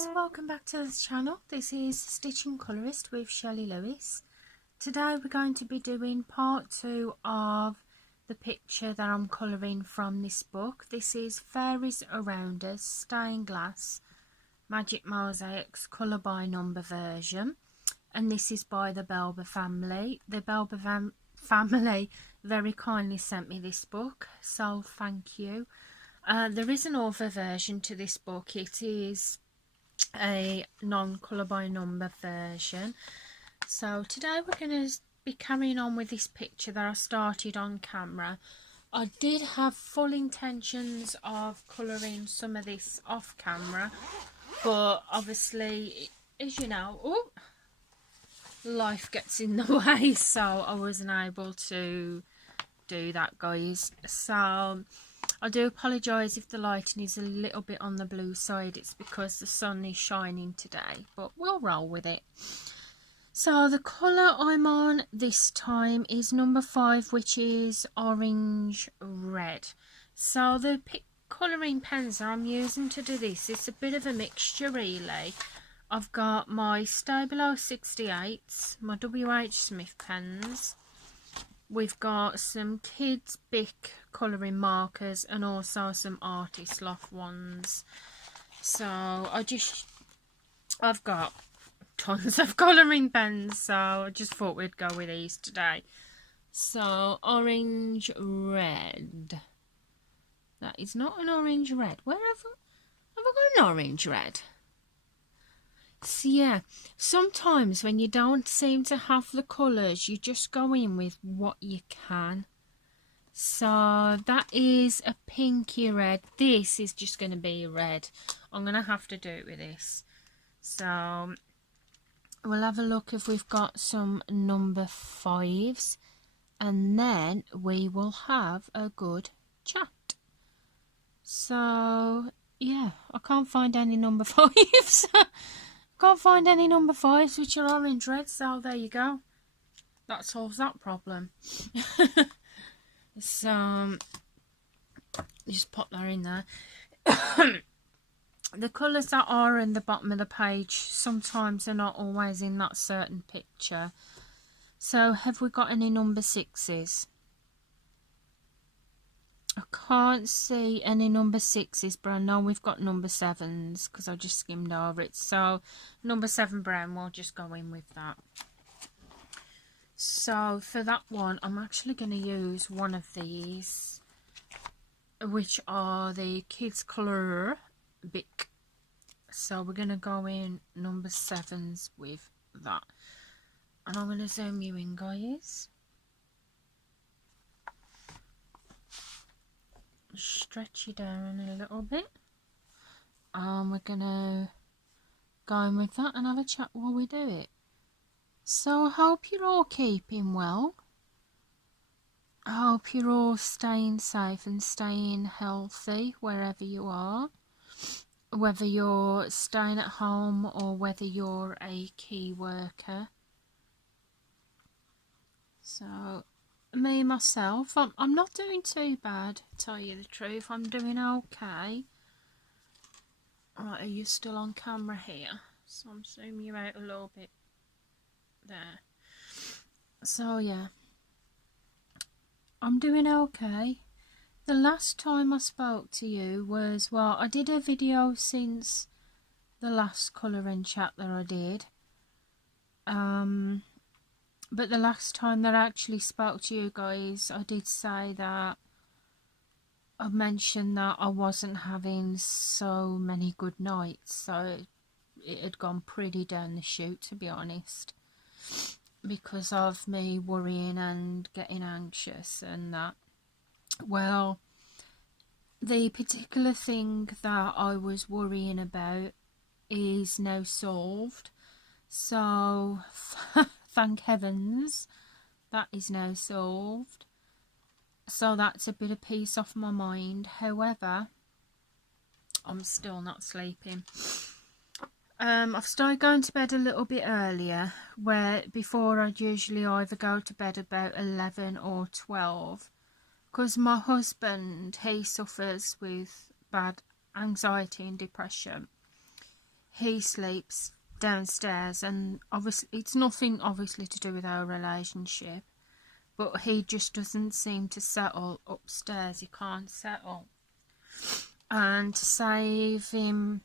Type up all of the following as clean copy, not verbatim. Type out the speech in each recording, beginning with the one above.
guys, welcome back to this channel. This is Stitching Colourist with Shelley Lewis. Today we're going to be doing part 2 of the picture that I'm colouring from this book. This is Fairies Around Us, Stained Glass, Magic Mosaics, colour by number version. And this is by the Belba family. The Belba family very kindly sent me this book, so thank you. There is an author version to this book. It is a non-colour by number version. So today we're going to be carrying on with this picture that I started on camera. I did have full intentions of colouring some of this off camera, but obviously, as you know, life gets in the way, so I wasn't able to do that, guys. So I do apologise if the lighting is a little bit on the blue side. It's because the sun is shining today, but we'll roll with it. So the colour I'm on this time is number 5, which is orange red. So the colouring pens that I'm using to do this, it's a bit of a mixture really. I've got my Stabilo 68s, my WH Smith pens. We've got some Kids Bic colouring markers and also some Artist Loft ones. So I've got tons of colouring pens, so I just thought we'd go with these today. So orange red. That is not an orange red. Where have I got an orange red? So yeah, sometimes when you don't seem to have the colours, you just go in with what you can. So that is a pinky red. This is just going to be a red. I'm going to have to do it with this. So we'll have a look if we've got some number 5s, and then we will have a good chat. So yeah, I can't find any number 5s. Can't find any number 5s which are orange red, so there you go. That solves that problem. So just pop that in there. The colours that are in the bottom of the page sometimes are not always in that certain picture. So have we got any number 6s? I can't see any number 6s, but I know we've got number 7s because I just skimmed over it. So number 7 brown, we'll just go in with that. So for that one, I'm actually going to use one of these, which are the Kids Colour Bic. So we're going to go in number 7s with that. And I'm going to zoom you in, guys. Stretch you down a little bit, and we're gonna go in with that and have a chat while we do it. So I hope you're all keeping well. I hope you're all staying safe and staying healthy wherever you are, whether you're staying at home or whether you're a key worker. So me myself, I'm not doing too bad, to tell you the truth. I'm doing okay. Right, are you still on camera here? So I'm zooming you out a little bit there. So yeah, I'm doing okay. The last time I spoke to you was, well, I did a video since the last colouring chat that I did. But the last time that I actually spoke to you guys, I did say that I mentioned that I wasn't having so many good nights, so it had gone pretty down the chute, to be honest, because of me worrying and getting anxious and that. Well, the particular thing that I was worrying about is now solved, so thank heavens that is now solved. So that's a bit of peace off my mind. However, I'm still not sleeping. I've started going to bed a little bit earlier, where before I'd usually either go to bed about 11 or 12, because my husband, he suffers with bad anxiety and depression. he sleeps downstairs, and obviously it's nothing obviously to do with our relationship, but he just doesn't seem to settle upstairs. He can't settle, and to save him,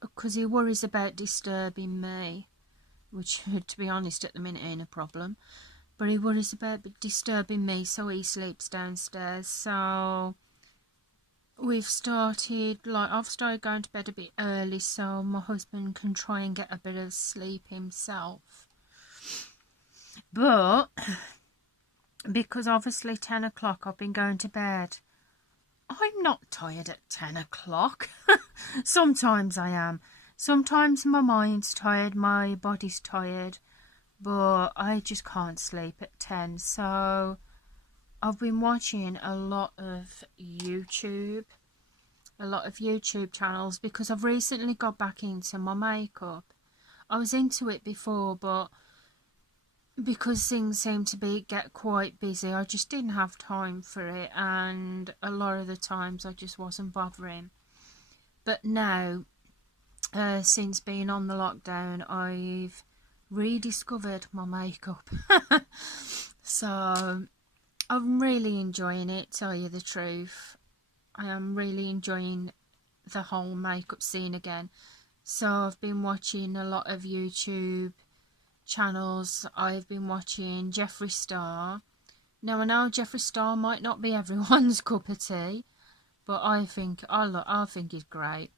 because he worries about disturbing me, which to be honest at the minute ain't a problem, but he worries about disturbing me, so he sleeps downstairs. So I've started going to bed a bit early so my husband can try and get a bit of sleep himself. But because obviously 10 o'clock I've been going to bed, I'm not tired at 10 o'clock. Sometimes I am. Sometimes my mind's tired, my body's tired, but I just can't sleep at 10. So I've been watching a lot of YouTube channels because I've recently got back into my makeup. I was into it before, but because things seem to get quite busy, I just didn't have time for it, and a lot of the times I just wasn't bothering. But now, since being on the lockdown, I've rediscovered my makeup. So I'm really enjoying it, tell you the truth. I am really enjoying the whole makeup scene again. So I've been watching a lot of YouTube channels. I've been watching Jeffree Star. Now I know Jeffree Star might not be everyone's cup of tea, but I think he's great.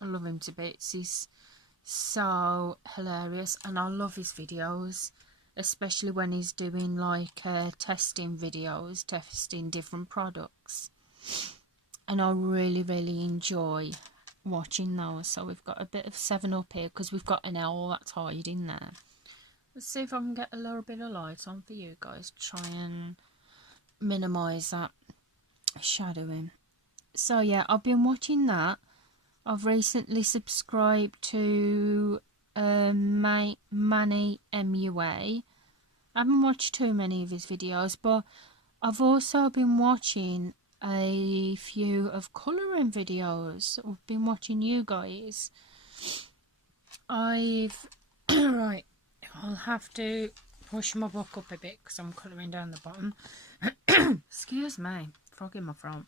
I love him to bits. He's so hilarious, and I love his videos, especially when he's doing like testing videos, testing different products, and I really enjoy watching those. So we've got a bit of 7-Up here because we've got an owl that's hiding there. Let's see if I can get a little bit of light on for you guys, try and minimise that shadowing. So yeah, I've been watching that. I've recently subscribed to Manny MUA. I haven't watched too many of his videos, but I've also been watching a few of colouring videos. I've been watching you guys. Right, I'll have to push my book up a bit because I'm colouring down the bottom. Excuse me, frog in my throat.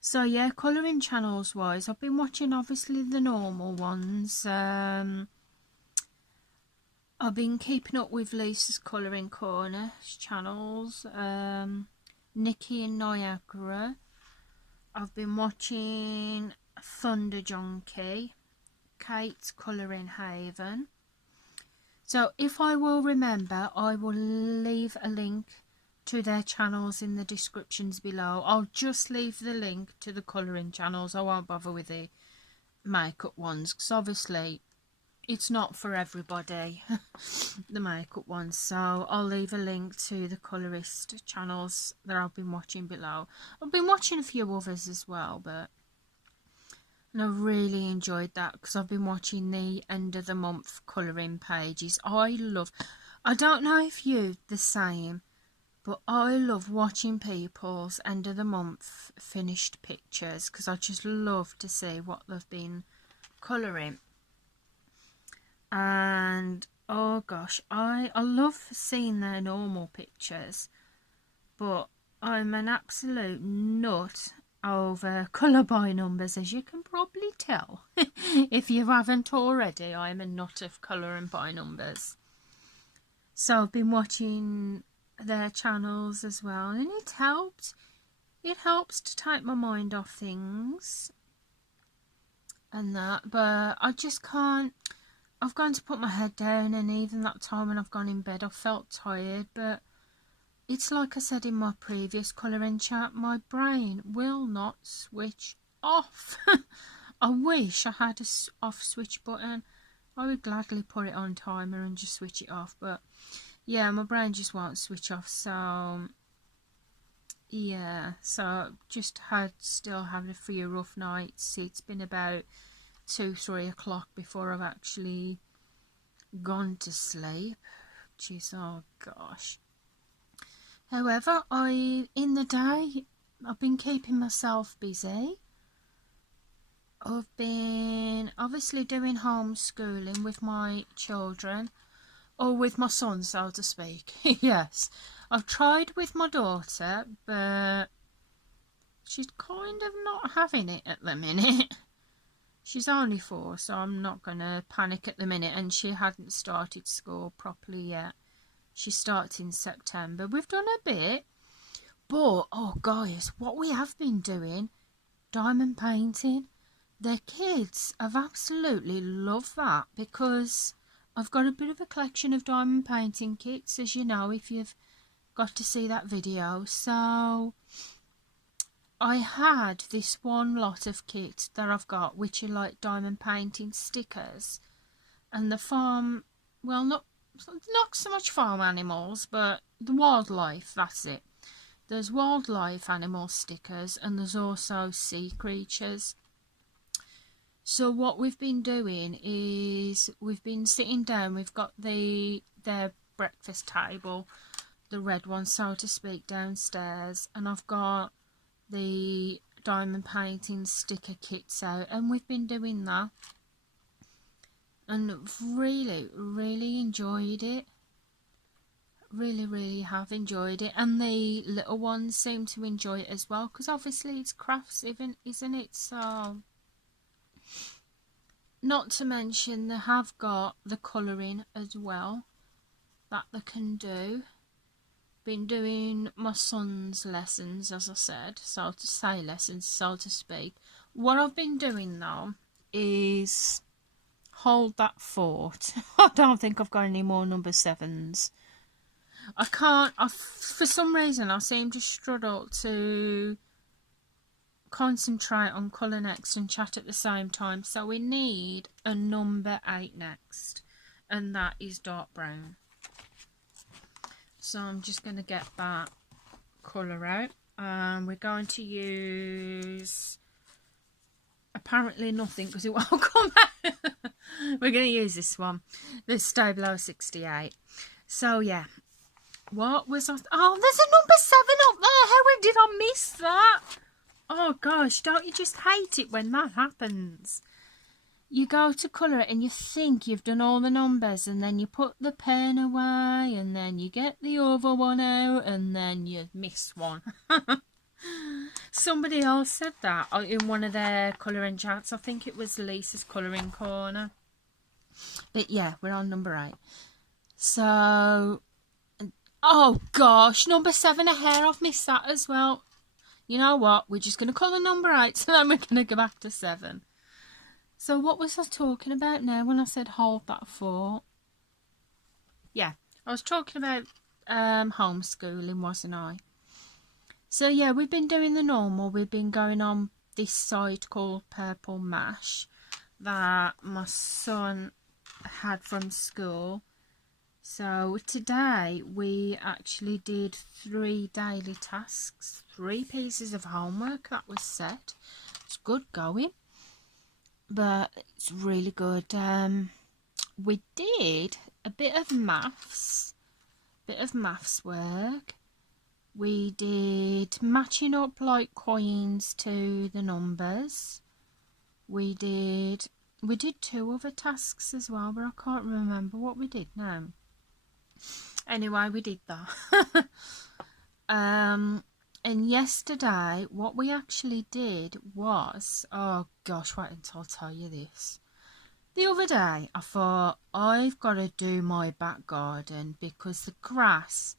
So yeah, colouring channels wise, I've been watching obviously the normal ones. I've been keeping up with Lisa's Colouring Corner channels, Nikki and Niagara. I've been watching Thunder Junkie, Kate's Colouring Haven. So if I will remember, I will leave a link to their channels in the descriptions below. I'll just leave the link to the colouring channels. I won't bother with the makeup ones because obviously it's not for everybody, the makeup ones. So I'll leave a link to the colourist channels that I've been watching below. I've been watching a few others as well, and I really enjoyed that because I've been watching the end of the month colouring pages. I don't know if you're the same, but I love watching people's end of the month finished pictures because I just love to see what they've been colouring. And oh gosh, I love seeing their normal pictures, but I'm an absolute nut over colour by numbers, as you can probably tell. If you haven't already, I'm a nut of colour and by numbers. So I've been watching their channels as well, and it helps to take my mind off things and that, but I just can't. I've gone to put my head down, and even that time when I've gone in bed I felt tired, but it's like I said in my previous colouring chat, my brain will not switch off. I wish I had a off switch button. I would gladly put it on timer and just switch it off, but yeah, my brain just won't switch off. So yeah, so still had a few rough nights. It's been about 2-3 o'clock before I've actually gone to sleep. Jeez, oh gosh. However, in the day I've been keeping myself busy. I've been obviously doing homeschooling with my children, or with my son, so to speak. Yes, I've tried with my daughter, but she's kind of not having it at the minute. She's only 4, so I'm not going to panic at the minute, and she hadn't started school properly yet. She starts in September. We've done a bit, but, oh guys, what we have been doing, diamond painting. The kids have absolutely loved that, because I've got a bit of a collection of diamond painting kits, as you know, if you've got to see that video. So I had this one lot of kit that I've got, which are like diamond painting stickers, and the farm, well, not so much farm animals, but the wildlife, that's it. There's wildlife animal stickers, and there's also sea creatures. So what we've been doing is we've been sitting down, we've got their breakfast table, the red one, so to speak, downstairs, and I've got the diamond painting sticker kits out, and we've been doing that, and really enjoyed it. Really have enjoyed it, and the little ones seem to enjoy it as well, because obviously it's crafts, isn't it? So, not to mention they have got the colouring as well that they can do. Been doing my son's lessons, as I said, so to speak. What I've been doing though is hold that fort. I don't think I've got any more number 7s. I can't, for some reason I seem to struggle to concentrate on colour next and chat at the same time, so we need a number 8 next, and that is dark brown. So I'm just going to get that colour out, and we're going to use apparently nothing because it won't come out. We're going to use this one, the Stabilo 68. So yeah, what was I? Oh, there's a number 7 up there. How did I miss that? Oh gosh, don't you just hate it when that happens? You go to colour it and you think you've done all the numbers, and then you put the pen away, and then you get the other one out, and then you miss one. Somebody else said that in one of their colouring chats. I think it was Lisa's colouring corner. But yeah, we're on number 8. So, oh gosh, number 7 a hair. I've missed that as well. You know what? We're just going to colour number 8, so then we're going to go back to 7. So what was I talking about now when I said hold that fort? Yeah, I was talking about homeschooling, wasn't I? So yeah, we've been doing the normal. We've been going on this site called Purple Mash that my son had from school. So today we actually did 3 daily tasks, 3 pieces of homework that was set. It's good going, but it's really good. We did a bit of maths work. We did matching up like coins to the numbers. We did 2 other tasks as well, but I can't remember what we did now. Anyway, we did that. And yesterday, what we actually did was, oh gosh, wait until I tell you this. The other day, I thought, I've got to do my back garden, because the grass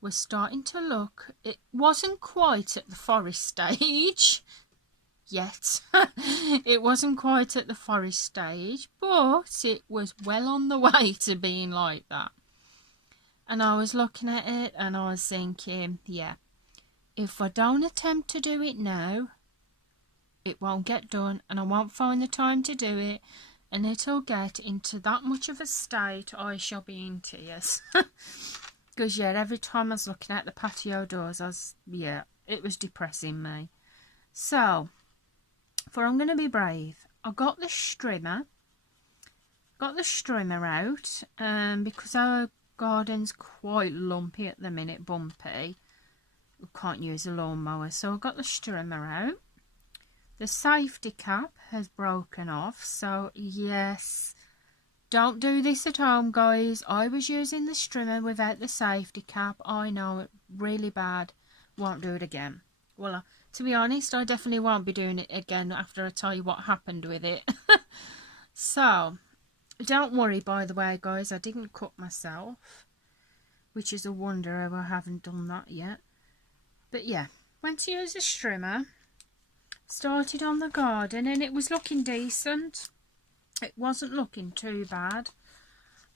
was starting to look, it wasn't quite at the forest stage yet. It wasn't quite at the forest stage, but it was well on the way to being like that. And I was looking at it and I was thinking, yeah, if I don't attempt to do it now, it won't get done, and I won't find the time to do it, and it'll get into that much of a state I shall be in tears. Because yeah, every time I was looking at the patio doors, it was depressing me. So, for I'm going to be brave, I got the strimmer out, because our garden's quite lumpy at the minute, bumpy. We can't use a lawnmower, so I got the strimmer out. The safety cap has broken off, so yes, don't do this at home, guys. I was using the strimmer without the safety cap. I know, it really bad. Won't do it again. Well, to be honest, I definitely won't be doing it again after I tell you what happened with it. So, don't worry, by the way, guys, I didn't cut myself, which is a wonder how I haven't done that yet. But yeah, went to use a strimmer, started on the garden, and it was looking decent. It wasn't looking too bad,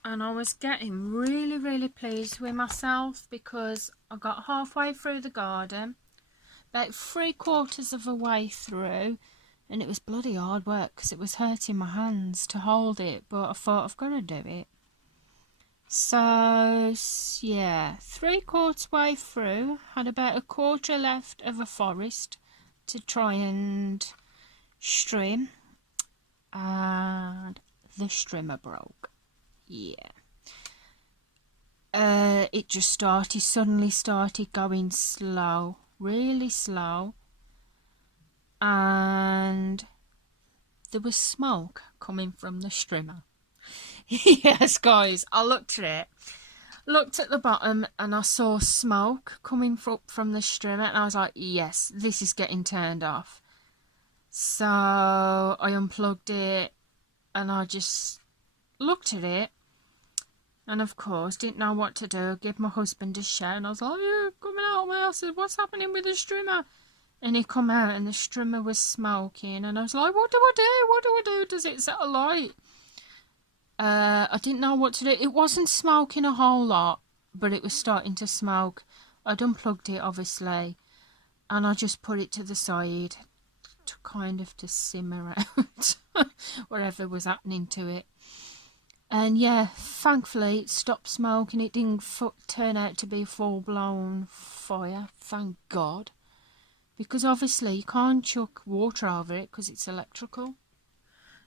and I was getting really pleased with myself because I got halfway through the garden, about 3/4 of the way through, and it was bloody hard work because it was hurting my hands to hold it, but I thought I've got to do it. So yeah, 3/4 way through, had about 1/4 left of a forest to try and strim, and the strimmer broke. Yeah. It just suddenly started going slow, really slow, and there was smoke coming from the strimmer. Yes, guys, I looked at the bottom, and I saw smoke coming from the strimmer, and I was like, yes, this is getting turned off. So I unplugged it, and I just looked at it, and of course didn't know what to do. I gave my husband a shout, and I was like, "Yeah, coming out of my house, what's happening with the strimmer?" And he come out, and the strimmer was smoking, and I was like, what do I do? What do I do? Does it set a light? I didn't know what to do. It wasn't smoking a whole lot, but it was starting to smoke. I'd unplugged it, obviously, and I just put it to the side to kind of to simmer out whatever was happening to it. And yeah, thankfully it stopped smoking. It didn't turn out to be a full-blown fire, thank God, because obviously you can't chuck water over it because it's electrical.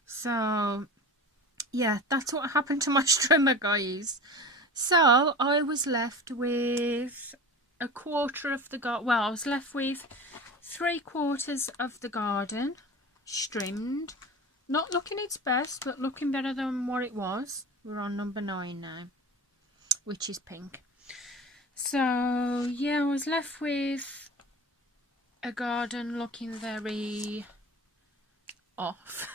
So yeah, that's what happened to my strimmer, guys. So I was left with 1/4 of the garden. Well, I was left with 3/4 of the garden strimmed. Not looking its best, but looking better than what it was. We're on number 9 now, which is pink. So yeah, I was left with a garden looking very off.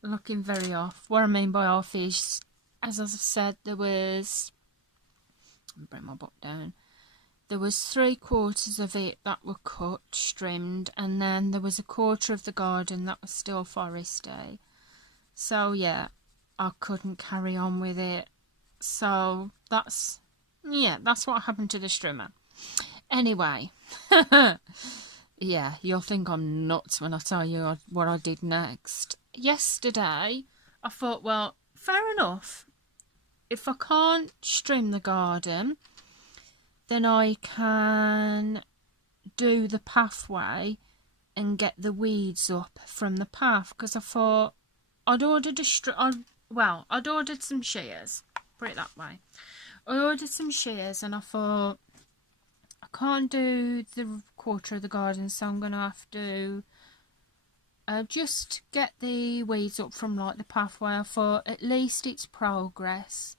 Looking very off. What I mean by off is, as I've said, there was, bring my book down, there was 3/4 of it that were cut, trimmed, and then there was 1/4 of the garden that was still foresty. So yeah, I couldn't carry on with it. So that's what happened to the strimmer. Anyway, yeah, you'll think I'm nuts when I tell you what I did next. Yesterday, I thought, well, fair enough. If I can't trim the garden, then I can do the pathway and get the weeds up from the path. Because I thought I'd ordered I'd ordered some shears. Put it that way. I ordered some shears, and I thought I can't do the 1/4 of the garden, so I'm gonna have to just get the weeds up from like the pathway. I thought at least it's progress.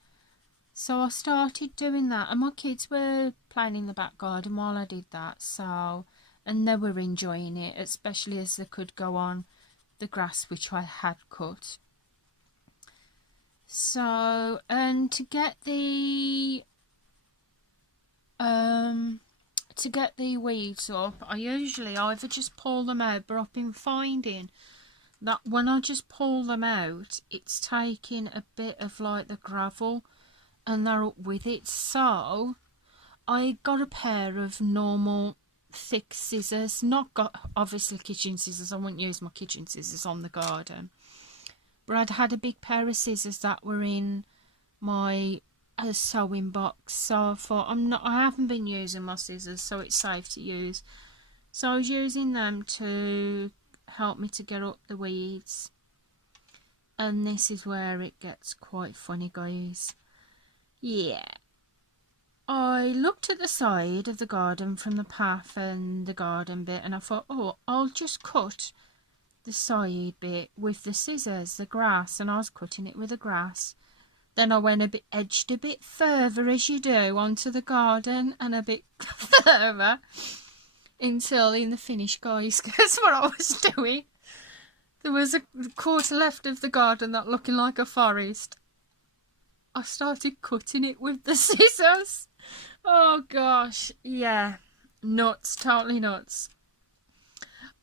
So I started doing that, and my kids were playing in the back garden while I did that. So, and they were enjoying it, especially as they could go on the grass which I had cut. So, and to get the weeds up, I usually either just pull them out, but I've been finding that when I just pull them out, it's taking a bit of like the gravel and they're up with it. So I got a pair of normal thick scissors, not got obviously kitchen scissors. I wouldn't use my kitchen scissors on the garden, but I'd had a big pair of scissors that were in my sewing box. So I thought I haven't been using my scissors, so it's safe to use. So I was using them to help me to get up the weeds, and this is where it gets quite funny, guys. Yeah, I looked at the side of the garden from the path and the garden bit, and I thought, oh, I'll just cut the side bit with the scissors, the grass, and I was cutting it with the grass. Then I went edged a bit further, as you do, onto the garden, and a bit further until in the finish, guys, guess what I was doing? There was a quarter left of the garden that looking like a forest. I started cutting it with the scissors. Oh gosh, yeah, nuts, totally nuts.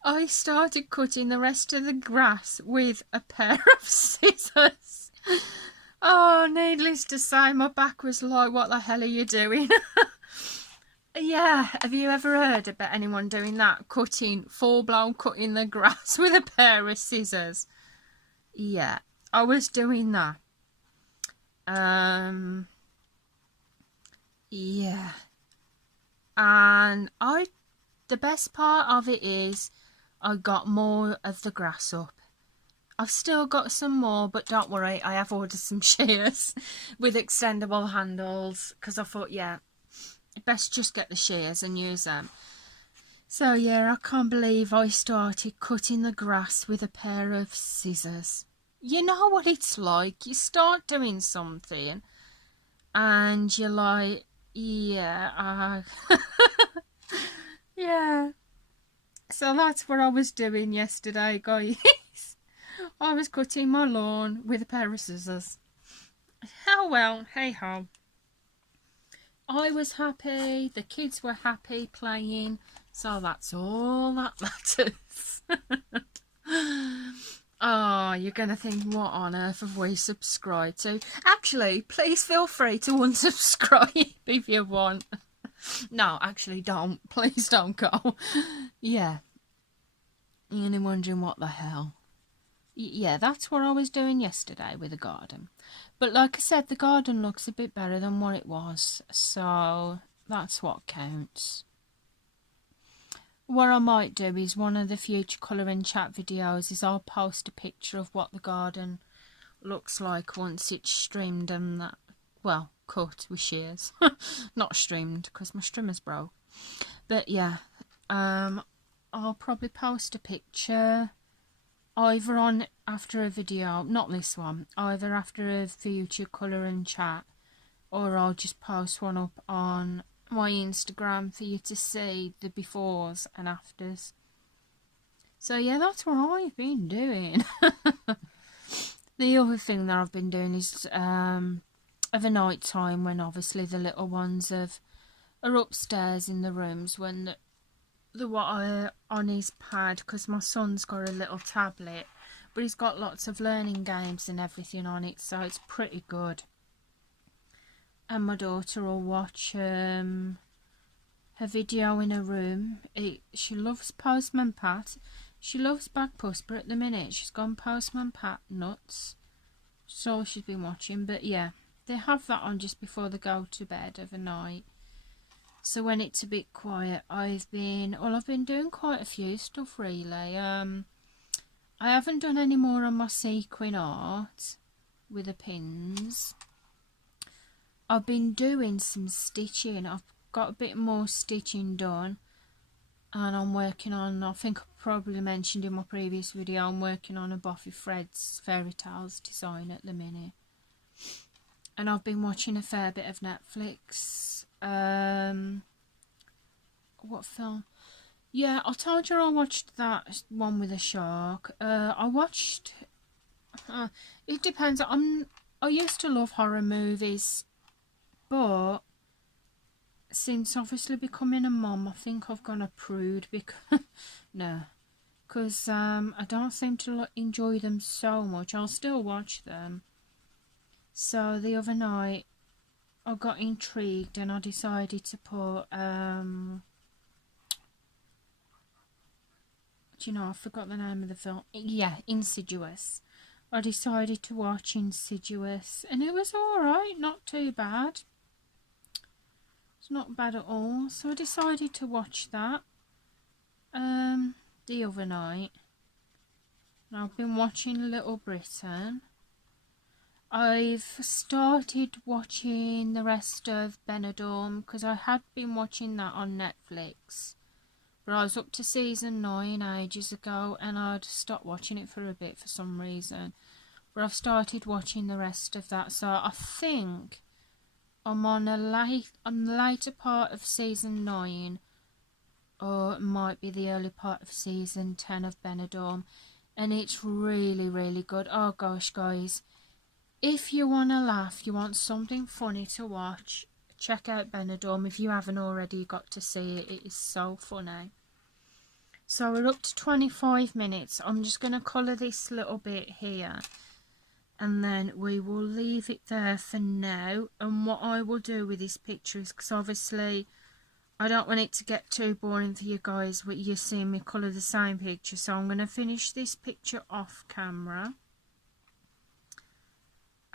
I started cutting the rest of the grass with a pair of scissors. Oh, needless to say, my back was like, what the hell are you doing? Yeah, have you ever heard about anyone doing that? Full-blown cutting the grass with a pair of scissors? Yeah, I was doing that. Yeah. And the best part of it is I got more of the grass up. I've still got some more, but don't worry, I have ordered some shears with extendable handles, because I thought, yeah, best just get the shears and use them. So yeah, I can't believe I started cutting the grass with a pair of scissors. You know what it's like, you start doing something and you're like, yeah, yeah. So that's what I was doing yesterday, guys. I was cutting my lawn with a pair of scissors. Oh well, hey ho. I was happy, the kids were happy playing, so that's all that matters. Oh, you're going to think, what on earth have we subscribed to? Actually, please feel free to unsubscribe if you want. No, actually don't. Please don't go. Yeah. You're only wondering what the hell. Yeah, that's what I was doing yesterday with the garden. But like I said, the garden looks a bit better than what it was. So that's what counts. What I might do is one of the future colouring chat videos is I'll post a picture of what the garden looks like once it's streamed and that, well, cut with shears. Not streamed because my strimmer's broke. But yeah, I'll probably post a picture either on after a video, not this one, either after a future colouring chat, or I'll just post one up on my Instagram for you to see the befores and afters. So yeah, that's what I've been doing. The other thing that I've been doing is of a night time, when obviously the little ones are upstairs in the rooms, when the what on his pad, because my son's got a little tablet, but he's got lots of learning games and everything on it, so it's pretty good. And my daughter will watch her video in her room. She loves Postman Pat. She loves Bagpuss, but at the minute she's gone Postman Pat nuts. So she's been watching. But yeah, they have that on just before they go to bed of a night. So when it's a bit quiet, I've been doing quite a few stuff really. I haven't done any more on my sequin art with the pins. I've been doing some stitching. I've got a bit more stitching done, and I'm working on, I think I probably mentioned in my previous video, I'm working on a Buffy Fred's Fairy Tales design at the minute. And I've been watching a fair bit of Netflix. What film? Yeah, I told you I watched that one with a shark. I watched, it depends. I used to love horror movies, but since obviously becoming a mum, I think I've gone a prude because no, because I don't seem to enjoy them so much. I'll still watch them. So the other night I got intrigued and I decided to put do you know, I forgot the name of the film. Yeah, Insidious. I decided to watch Insidious and it was alright, not too bad. It's not bad at all. So I decided to watch that the other night. And I've been watching Little Britain. I've started watching the rest of Benidorm because I had been watching that on Netflix, but I was up to season 9 ages ago and I'd stopped watching it for a bit for some reason. But I've started watching the rest of that, so I think I'm on the later part of season 9, or it might be the early part of season 10 of Benidorm, and it's really, really good. Oh gosh, guys, if you want to laugh, you want something funny to watch, check out Benidorm. If you haven't already got to see it, it is so funny. So we're up to 25 minutes. I'm just going to colour this little bit here, and then we will leave it there for now. And what I will do with this picture is, because obviously I don't want it to get too boring for you guys but you see me colour the same picture, so I'm going to finish this picture off camera.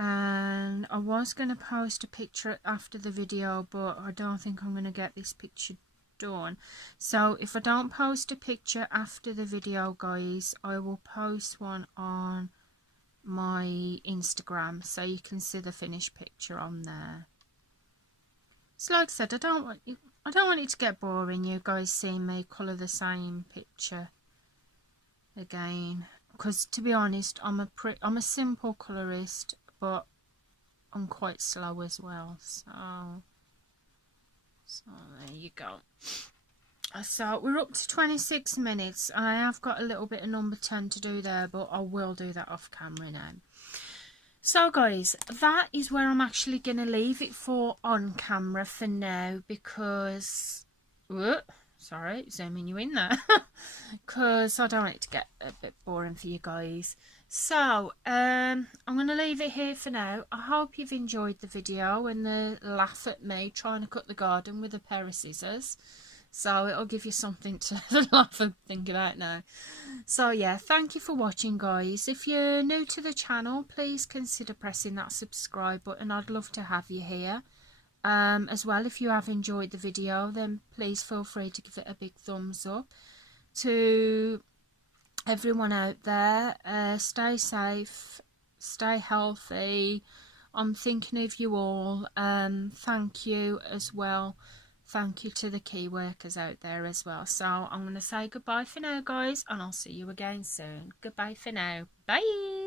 And I was going to post a picture after the video, but I don't think I'm going to get this picture done. So if I don't post a picture after the video, guys, I will post one on my Instagram so you can see the finished picture on there. So like I said, I don't want it to get boring, you guys seeing me colour the same picture again, because to be honest, I'm a simple colourist, but I'm quite slow as well. So there you go. So we're up to 26 minutes. I have got a little bit of number 10 to do there, but I will do that off camera now. So guys, that is where I'm actually going to leave it for on camera for now, because sorry, zooming you in there, because I don't want it to get a bit boring for you guys. So I'm going to leave it here for now. I hope you've enjoyed the video and the laugh at me trying to cut the garden with a pair of scissors. So it'll give you something to laugh and think about now. So yeah, thank you for watching, guys. If you're new to the channel, please consider pressing that subscribe button. I'd love to have you here. As well, if you have enjoyed the video, then please feel free to give it a big thumbs up. To everyone out there, stay safe, stay healthy. I'm thinking of you all. Thank you as well. Thank you to the key workers out there as well. So I'm going to say goodbye for now, guys, and I'll see you again soon. Goodbye for now. Bye.